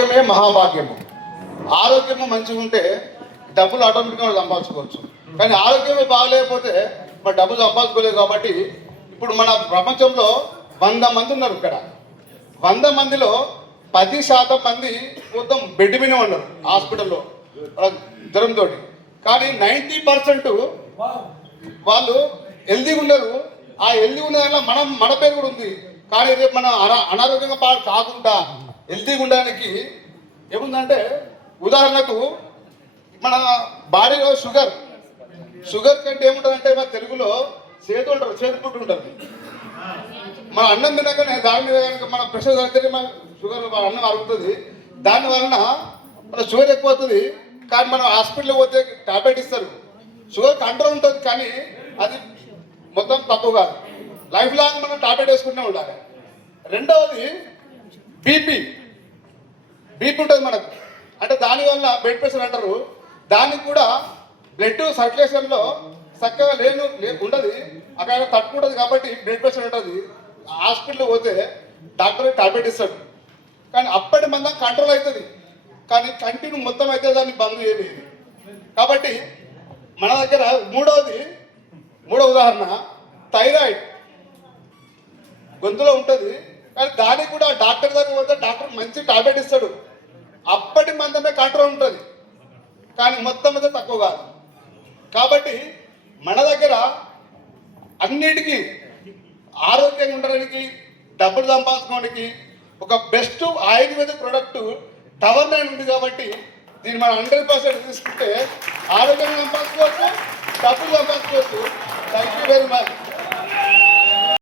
ఆరోగ్యమే మహాభాగ్యము. ఆరోగ్యము మంచిగా ఉంటే డబ్బులు ఆటోమేటిక్గా సంపాదించుకోవచ్చు. కానీ ఆరోగ్యమే బాగలేకపోతే మరి డబ్బులు సంపాదించుకోలేదు. కాబట్టి ఇప్పుడు మన ప్రపంచంలో 100 మంది ఉన్నారు. ఇక్కడ 100 మందిలో 10% మంది మొత్తం బెడ్ మీద ఉన్నారు హాస్పిటల్లో జ్వరంతో. కానీ 90% వాళ్ళు హెల్దీగా ఉన్నారు. ఆ హెల్దీ ఉన్న దాంట్లో మన పేరు కూడా ఉంది. కానీ రేపు మనం అనారోగ్యంగా కాకుండా హెల్తీగా ఉండడానికి ఏముందంటే, ఉదాహరణకు మన బాడీలో షుగర్ కంటే ఏముంటుందంటే మన తెలుగులో చేదు ఫుడ్ ఉంటుంది. మన అన్నం తినగానే దాని మీద కనుక మన ప్రెషర్ తగ్గితే మన షుగర్ అన్నం అరుగుతుంది. దాని వలన మన షుగర్ ఎక్కువ అవుతుంది. కానీ మనం హాస్పిటల్కి పోతే టాబ్లెట్ ఇస్తారు. షుగర్ కంట్రోల్ ఉంటుంది కానీ అది మొత్తం తక్కువ కాదు. లైఫ్ లాంగ్ మనం టాబ్లెట్ వేసుకుంటూనే ఉండాలి. రెండవది బీపీ ఉంటుంది మనకు. అంటే దానివల్ల బ్లడ్ ప్రెషర్ అంటారు. దానికి కూడా బ్లడ్ సర్క్యులేషన్లో చక్కగా ఉండదు. అక్కడ తట్టుకుంటుంది కాబట్టి బ్లడ్ ప్రెషర్ ఉంటుంది. హాస్పిటల్కి పోతే డాక్టర్ టాబ్లెట్ ఇస్తాడు. కానీ అప్పటి మందం కంట్రోల్ అవుతుంది. కానీ కంటిన్యూ మొత్తం అయితే దాన్ని బంద్ చేయలేదు. కాబట్టి మన దగ్గర మూడో ఉదాహరణ థైరాయిడ్ గొంతులో ఉంటుంది. కానీ దానికి కూడా డాక్టర్ దగ్గర పోతే డాక్టర్ మంచి టాబ్లెట్ ఇస్తాడు. అప్పటి మందమే కంట్రోల్ ఉంటుంది కానీ మొత్తం అయితే తక్కువ కాదు. కాబట్టి మన దగ్గర అన్నిటికీ ఆరోగ్యంగా ఉండడానికి డబ్బులు సంపాదించుకోవడానికి ఒక బెస్ట్ ఆయుర్వేద ప్రోడక్ట్ టవర్ 9 ఉంది. కాబట్టి దీన్ని మనం 100% తీసుకుంటే ఆరోగ్యంగా సంపాదించుకోవచ్చు, డబ్బులు సంపాదించుకోవచ్చు. Thank you very much.